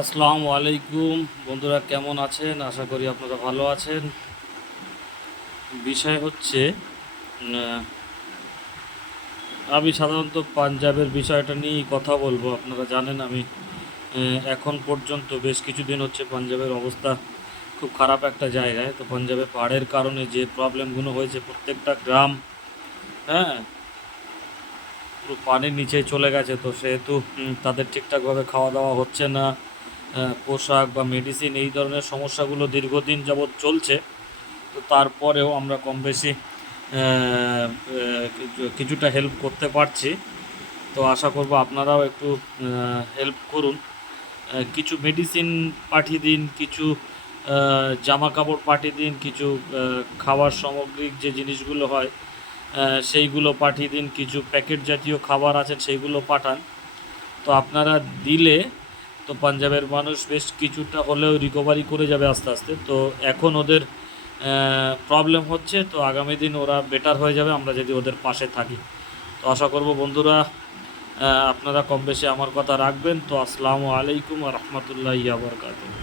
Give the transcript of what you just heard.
আসসালামু আলাইকুম বন্ধুরা, কেমন আছেন? আশা করি আপনারা ভালো আছেন। বিষয় হচ্ছে আহ, আমি সাধারণত পাঞ্জাবের বিষয়টা নিয়েই কথা বলবো। আপনারা জানেন আমি এখন পর্যন্ত বেশ কিছুদিন হচ্ছে পাঞ্জাবের অবস্থা খুব খারাপ একটা জায়গায়। তো পাঞ্জাবে পাহাড়ের কারণে যে প্রবলেমগুলো হয়েছে, প্রত্যেকটা গ্রাম, হ্যাঁ, পুরো পানির নিচে চলে গেছে। তো সেহেতু তাদের ঠিকঠাকভাবে খাওয়া দাওয়া হচ্ছে না, পোশাক বা মেডিসিন এই ধরনের সমস্যাগুলো দীর্ঘদিন যাবৎ চলছে। তো তারপরেও আমরা কম বেশি কিছুটা হেল্প করতে পারছি। তো আশা করব আপনারাও একটু হেল্প করুন। কিছু মেডিসিন পাঠিয়ে দিন, কিছু জামা কাপড় পাঠিয়ে দিন, কিছু খাবার সামগ্রিক যে জিনিসগুলো হয় সেইগুলো পাঠিয়ে দিন, কিছু প্যাকেট জাতীয় খাবার আছেন সেইগুলো পাঠান। তো আপনারা দিলে তো পাঞ্জাবের মানুষ বেশ কিছুটা হলেও রিকভারি করে যাবে আস্তে আস্তে। তো এখন ওদের প্রবলেম হচ্ছে, তো আগামী দিন ওরা বেটার হয়ে যাবে আমরা যদি ওদের পাশে থাকি। তো আশা করব বন্ধুরা আপনারা কম বেশি আমার কথা রাখবেন। তো আসসালামু আলাইকুম ওয়া রাহমাতুল্লাহি ওয়া বারাকাতুহু।